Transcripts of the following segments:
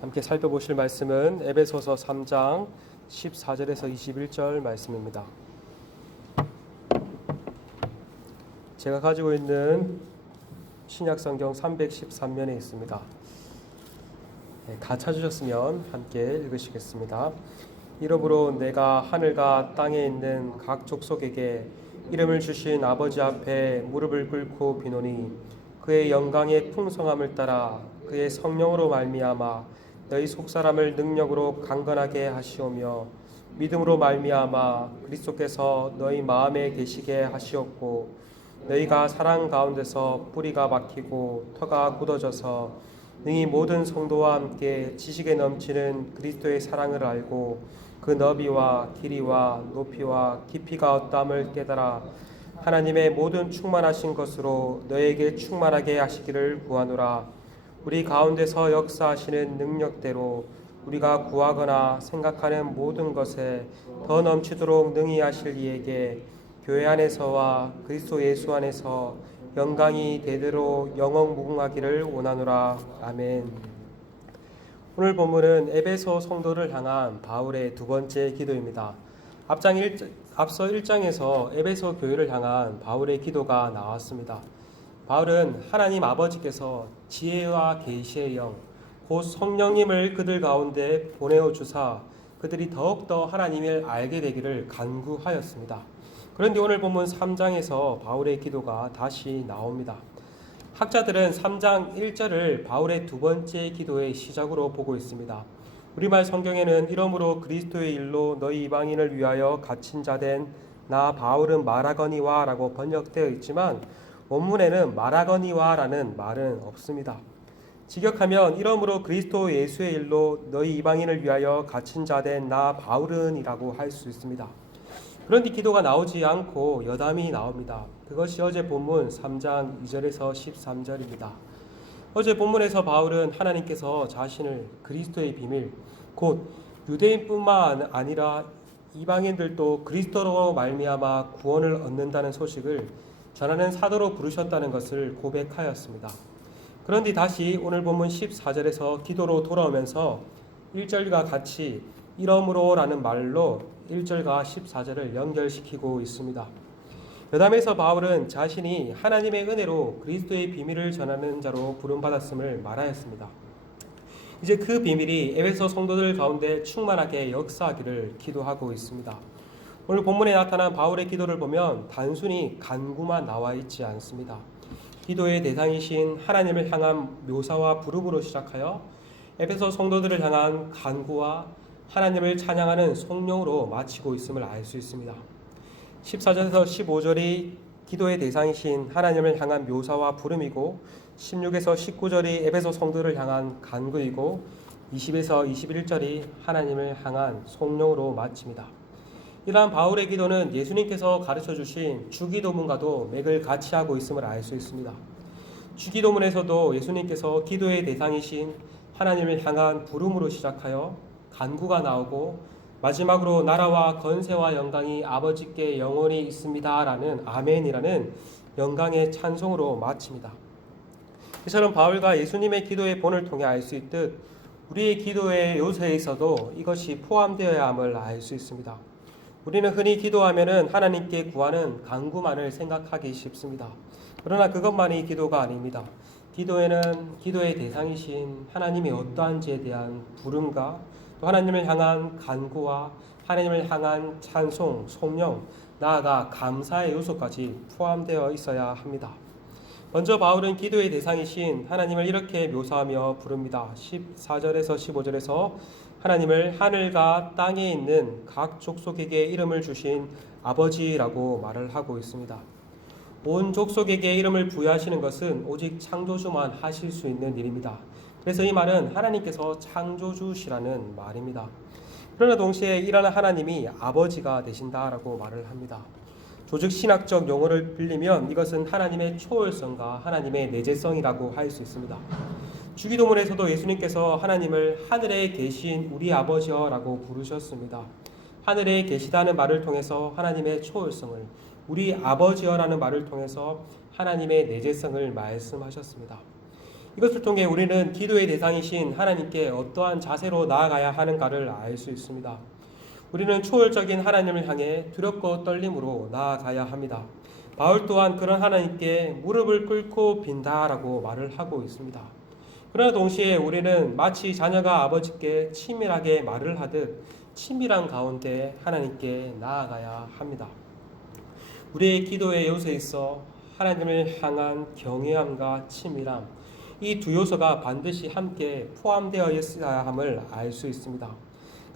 함께 살펴보실 말씀은 에베소서 3장 14절에서 21절 말씀입니다. 제가 가지고 있는 신약성경 313면에 있습니다. 다 찾으셨으면 함께 읽으시겠습니다. 이러므로 내가 하늘과 땅에 있는 각 족속에게 이름을 주신 아버지 앞에 무릎을 꿇고 비노니 그의 영광의 풍성함을 따라 그의 성령으로 말미암아 너희 속사람을 능력으로 강건하게 하시오며 믿음으로 말미암아 그리스도께서 너희 마음에 계시게 하시었고 너희가 사랑 가운데서 뿌리가 박히고 터가 굳어져서 능히 모든 성도와 함께 지식에 넘치는 그리스도의 사랑을 알고 그 너비와 길이와 높이와 깊이가 어떠함을 깨달아 하나님의 모든 충만하신 것으로 너에게 충만하게 하시기를 구하노라. 우리 가운데서 역사하시는 능력대로 우리가 구하거나 생각하는 모든 것에 더 넘치도록 능히 하실 이에게 교회 안에서와 그리스도 예수 안에서 영광이 대대로 영원무궁하기를 원하노라. 아멘. 오늘 본문은 에베소 성도를 향한 바울의 두 번째 기도입니다. 앞서 1장에서 에베소 교회를 향한 바울의 기도가 나왔습니다. 바울은 하나님 아버지께서 지혜와 계시의 영, 곧 성령님을 그들 가운데 보내어 주사 그들이 더욱더 하나님을 알게 되기를 간구하였습니다. 그런데 오늘 본문 3장에서 바울의 기도가 다시 나옵니다. 학자들은 3장 1절을 바울의 두 번째 기도의 시작으로 보고 있습니다. 우리말 성경에는 이러므로 그리스도의 일로 너희 이방인을 위하여 갇힌 자 된 나 바울은 말하거니와 라고 번역되어 있지만 원문에는 말하거니와 라는 말은 없습니다. 직역하면 이러므로 그리스도 예수의 일로 너희 이방인을 위하여 갇힌 자 된 나 바울은 이라고 할 수 있습니다. 그런데 기도가 나오지 않고 여담이 나옵니다. 그것이 어제 본문 3장 2절에서 13절입니다. 어제 본문에서 바울은 하나님께서 자신을 그리스도의 비밀, 곧 유대인뿐만 아니라 이방인들도 그리스도로 말미암아 구원을 얻는다는 소식을 전하는 사도로 부르셨다는 것을 고백하였습니다. 그런데 다시 오늘 본문 14절에서 기도로 돌아오면서 1절과 같이 이러므로 라는 말로 1절과 14절을 연결시키고 있습니다. 여담에서 바울은 자신이 하나님의 은혜로 그리스도의 비밀을 전하는 자로 부름받았음을 말하였습니다. 이제 그 비밀이 에베소 성도들 가운데 충만하게 역사하기를 기도하고 있습니다. 오늘 본문에 나타난 바울의 기도를 보면 단순히 간구만 나와 있지 않습니다. 기도의 대상이신 하나님을 향한 묘사와 부름으로 시작하여 에베소 성도들을 향한 간구와 하나님을 찬양하는 성령으로 마치고 있음을 알 수 있습니다. 14절에서 15절이 기도의 대상이신 하나님을 향한 묘사와 부름이고 16에서 19절이 에베소 성도를 향한 간구이고 20에서 21절이 하나님을 향한 성령으로 마칩니다. 이러한 바울의 기도는 예수님께서 가르쳐 주신 주기도문과도 맥을 같이 하고 있음을 알 수 있습니다. 주기도문에서도 예수님께서 기도의 대상이신 하나님을 향한 부름으로 시작하여 간구가 나오고 마지막으로 나라와 건세와 영광이 아버지께 영원히 있습니다 라는 아멘이라는 영광의 찬송으로 마칩니다. 이처럼 바울과 예수님의 기도의 본을 통해 알 수 있듯 우리의 기도의 요소에 있어도 이것이 포함되어야 함을 알 수 있습니다. 우리는 흔히 기도하면은 하나님께 구하는 간구만을 생각하기 쉽습니다. 그러나 그것만이 기도가 아닙니다. 기도에는 기도의 대상이신 하나님이 어떠한지에 대한 부름과 또 하나님을 향한 간구와 하나님을 향한 찬송, 성령, 나아가 감사의 요소까지 포함되어 있어야 합니다. 먼저 바울은 기도의 대상이신 하나님을 이렇게 묘사하며 부릅니다. 14절에서 15절에서 하나님을 하늘과 땅에 있는 각 족속에게 이름을 주신 아버지라고 말을 하고 있습니다. 온 족속에게 이름을 부여하시는 것은 오직 창조주만 하실 수 있는 일입니다. 그래서 이 말은 하나님께서 창조주시라는 말입니다. 그러나 동시에 이러한 하나님이 아버지가 되신다라고 말을 합니다. 조직 신학적 용어를 빌리면 이것은 하나님의 초월성과 하나님의 내재성이라고 할 수 있습니다. 주기도문에서도 예수님께서 하나님을 하늘에 계신 우리 아버지여라고 부르셨습니다. 하늘에 계시다는 말을 통해서 하나님의 초월성을, 우리 아버지여라는 말을 통해서 하나님의 내재성을 말씀하셨습니다. 이것을 통해 우리는 기도의 대상이신 하나님께 어떠한 자세로 나아가야 하는가를 알 수 있습니다. 우리는 초월적인 하나님을 향해 두렵고 떨림으로 나아가야 합니다. 바울 또한 그런 하나님께 무릎을 꿇고 빈다라고 말을 하고 있습니다. 그러나 동시에 우리는 마치 자녀가 아버지께 친밀하게 말을 하듯 친밀한 가운데 하나님께 나아가야 합니다. 우리의 기도의 요소에 있어 하나님을 향한 경외함과 친밀함, 이 두 요소가 반드시 함께 포함되어 있어야 함을 알 수 있습니다.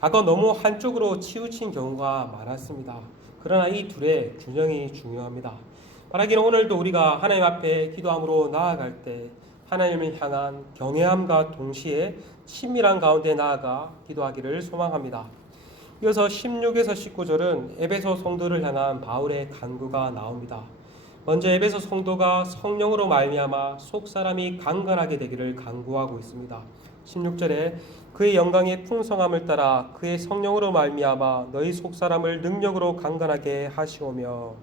과거 너무 한쪽으로 치우친 경우가 많았습니다. 그러나 이 둘의 균형이 중요합니다. 바라기는 오늘도 우리가 하나님 앞에 기도함으로 나아갈 때 하나님을 향한 경외함과 동시에 친밀한 가운데 나아가 기도하기를 소망합니다. 이어서 16에서 19절은 에베소 성도를 향한 바울의 간구가 나옵니다. 먼저 에베소 성도가 성령으로 말미암아 속사람이 강건하게 되기를 간구하고 있습니다. 16절에 그의 영광의 풍성함을 따라 그의 성령으로 말미암아 너희 속사람을 능력으로 강건하게 하시오며.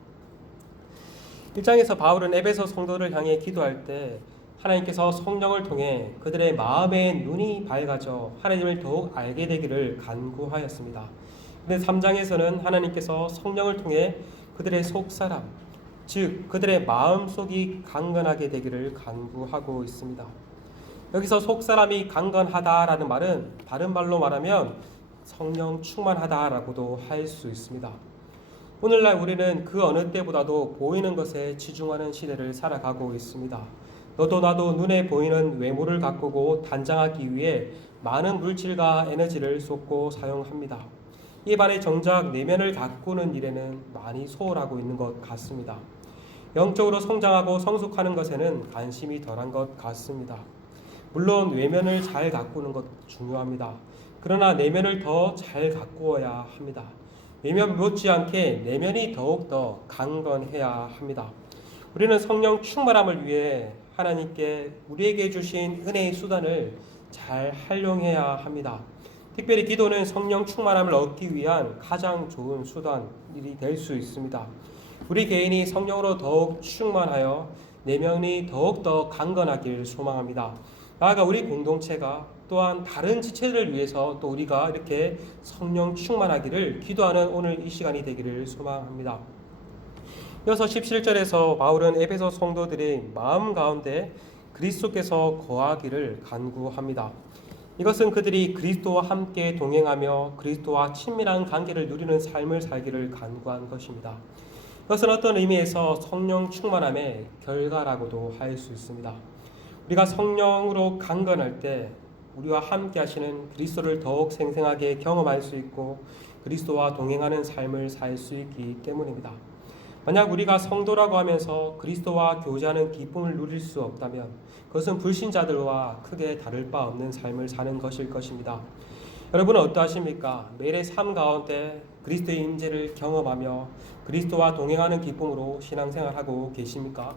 1장에서 바울은 에베소 성도를 향해 기도할 때 하나님께서 성령을 통해 그들의 마음의 눈이 밝아져 하나님을 더욱 알게 되기를 간구하였습니다. 근데 3장에서는 하나님께서 성령을 통해 그들의 속사람, 즉 그들의 마음속이 강건하게 되기를 간구하고 있습니다. 여기서 속사람이 강건하다라는 말은 다른 말로 말하면 성령 충만하다라고도 할 수 있습니다. 오늘날 우리는 그 어느 때보다도 보이는 것에 치중하는 시대를 살아가고 있습니다. 너도 나도 눈에 보이는 외모를 가꾸고 단장하기 위해 많은 물질과 에너지를 쏟고 사용합니다. 이에 반해 정작 내면을 가꾸는 일에는 많이 소홀하고 있는 것 같습니다. 영적으로 성장하고 성숙하는 것에는 관심이 덜한 것 같습니다. 물론 외면을 잘 가꾸는 것 중요합니다. 그러나 내면을 더 잘 가꾸어야 합니다. 외면 못지않게 내면이 더욱더 강건해야 합니다. 우리는 성령 충만함을 위해 하나님께 우리에게 주신 은혜의 수단을 잘 활용해야 합니다. 특별히 기도는 성령 충만함을 얻기 위한 가장 좋은 수단이 될 수 있습니다. 우리 개인이 성령으로 더욱 충만하여 내면이 더욱더 강건하길 소망합니다. 나아가 우리 공동체가 또한 다른 지체들을 위해서 또 우리가 이렇게 성령 충만하기를 기도하는 오늘 이 시간이 되기를 소망합니다. 이어서 17절에서 바울은 에베소 성도들의 마음 가운데 그리스도께서 거하기를 간구합니다. 이것은 그들이 그리스도와 함께 동행하며 그리스도와 친밀한 관계를 누리는 삶을 살기를 간구한 것입니다. 이것은 어떤 의미에서 성령 충만함의 결과라고도 할 수 있습니다. 우리가 성령으로 강건할 때 우리와 함께 하시는 그리스도를 더욱 생생하게 경험할 수 있고 그리스도와 동행하는 삶을 살 수 있기 때문입니다. 만약 우리가 성도라고 하면서 그리스도와 교제하는 기쁨을 누릴 수 없다면 그것은 불신자들과 크게 다를 바 없는 삶을 사는 것일 것입니다. 여러분은 어떠하십니까? 매일의 삶 가운데 그리스도의 임재를 경험하며 그리스도와 동행하는 기쁨으로 신앙생활하고 계십니까?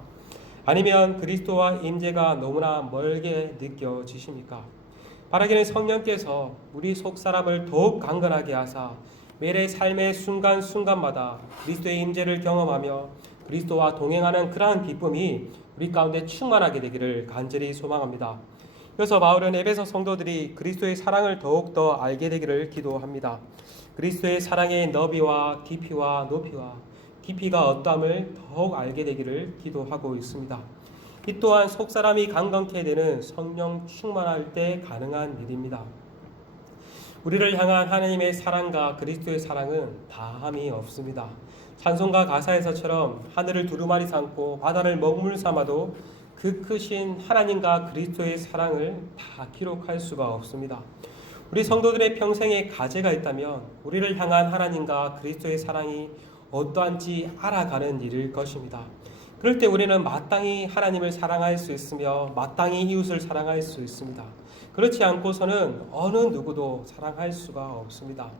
아니면 그리스도와 임재가 너무나 멀게 느껴지십니까? 바라기는 성령께서 우리 속사람을 더욱 강건하게 하사 매일의 삶의 순간순간마다 그리스도의 임재를 경험하며 그리스도와 동행하는 그러한 기쁨이 우리 가운데 충만하게 되기를 간절히 소망합니다. 그래서 바울은 에베소 성도들이 그리스도의 사랑을 더욱더 알게 되기를 기도합니다. 그리스도의 사랑의 너비와 깊이와 높이와 깊이가 어떠함을 더욱 알게 되기를 기도하고 있습니다. 이 또한 속사람이 강건케 되는 성령 충만할 때 가능한 일입니다. 우리를 향한 하나님의 사랑과 그리스도의 사랑은 다함이 없습니다. 찬송가 가사에서처럼 하늘을 두루마리 삼고 바다를 먹물 삼아도 그 크신 하나님과 그리스도의 사랑을 다 기록할 수가 없습니다. 우리 성도들의 평생에 과제가 있다면 우리를 향한 하나님과 그리스도의 사랑이 어떠한지 알아가는 일일 것입니다. 그럴 때 우리는 마땅히 하나님을 사랑할 수 있으며 마땅히 이웃을 사랑할 수 있습니다. 그렇지 않고서는 어느 누구도 사랑할 수가 없습니다.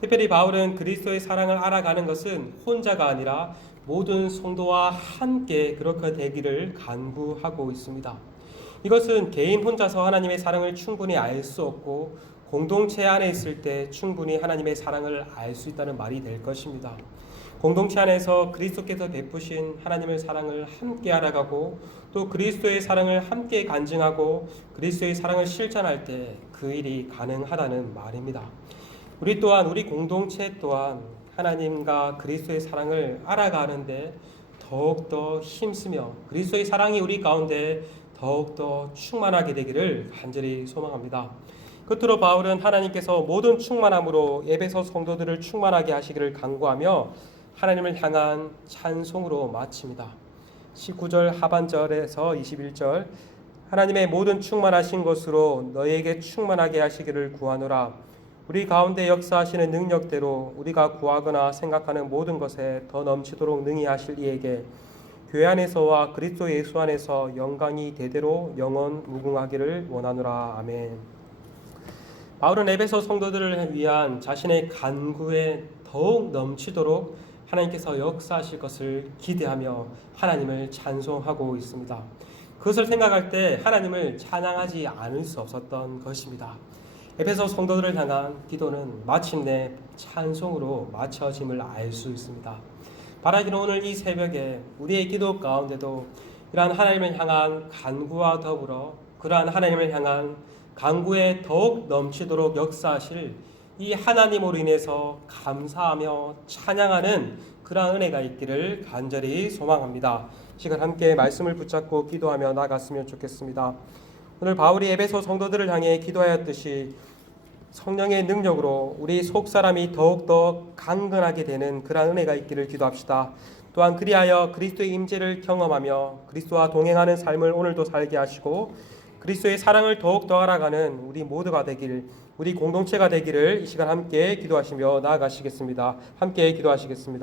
특별히 바울은 그리스도의 사랑을 알아가는 것은 혼자가 아니라 모든 성도와 함께 그렇게 되기를 간구하고 있습니다. 이것은 개인 혼자서 하나님의 사랑을 충분히 알 수 없고 공동체 안에 있을 때 충분히 하나님의 사랑을 알 수 있다는 말이 될 것입니다. 공동체 안에서 그리스도께서 베푸신 하나님의 사랑을 함께 알아가고 또 그리스도의 사랑을 함께 간증하고 그리스도의 사랑을 실천할 때 그 일이 가능하다는 말입니다. 우리 또한 우리 공동체 또한 하나님과 그리스도의 사랑을 알아가는데 더욱더 힘쓰며 그리스도의 사랑이 우리 가운데 더욱더 충만하게 되기를 간절히 소망합니다. 끝으로 바울은 하나님께서 모든 충만함으로 에베소 성도들을 충만하게 하시기를 간구하며 하나님을 향한 찬송으로 마칩니다. 19절 하반절에서 21절 하나님의 모든 충만하신 것으로 너희에게 충만하게 하시기를 구하노라. 우리 가운데 역사하시는 능력대로 우리가 구하거나 생각하는 모든 것에 더 넘치도록 능히 하실 이에게 교회 안에서와 그리스도 예수 안에서 영광이 대대로 영원 무궁하기를 원하노라. 아멘. 바울은 에베소 성도들을 위한 자신의 간구에 더욱 넘치도록 하나님께서 역사하실 것을 기대하며 하나님을 찬송하고 있습니다. 그것을 생각할 때 하나님을 찬양하지 않을 수 없었던 것입니다. 에베소 성도들을 향한 기도는 마침내 찬송으로 맞춰짐을 알 수 있습니다. 바라기는 오늘 이 새벽에 우리의 기도 가운데도 이러한 하나님을 향한 간구와 더불어 그러한 하나님을 향한 간구에 더욱 넘치도록 역사하실 이 하나님으로 인해서 감사하며 찬양하는 그러한 은혜가 있기를 간절히 소망합니다. 시간 함께 말씀을 붙잡고 기도하며 나갔으면 좋겠습니다. 오늘 바울이 에베소 성도들을 향해 기도하였듯이 성령의 능력으로 우리 속사람이 더욱더 강건하게 되는 그러한 은혜가 있기를 기도합시다. 또한 그리하여 그리스도의 임재를 경험하며 그리스도와 동행하는 삶을 오늘도 살게 하시고 그리스도의 사랑을 더욱더 알아가는 우리 모두가 되길, 우리 공동체가 되기를 이 시간 함께 기도하시며 나아가시겠습니다. 함께 기도하시겠습니다.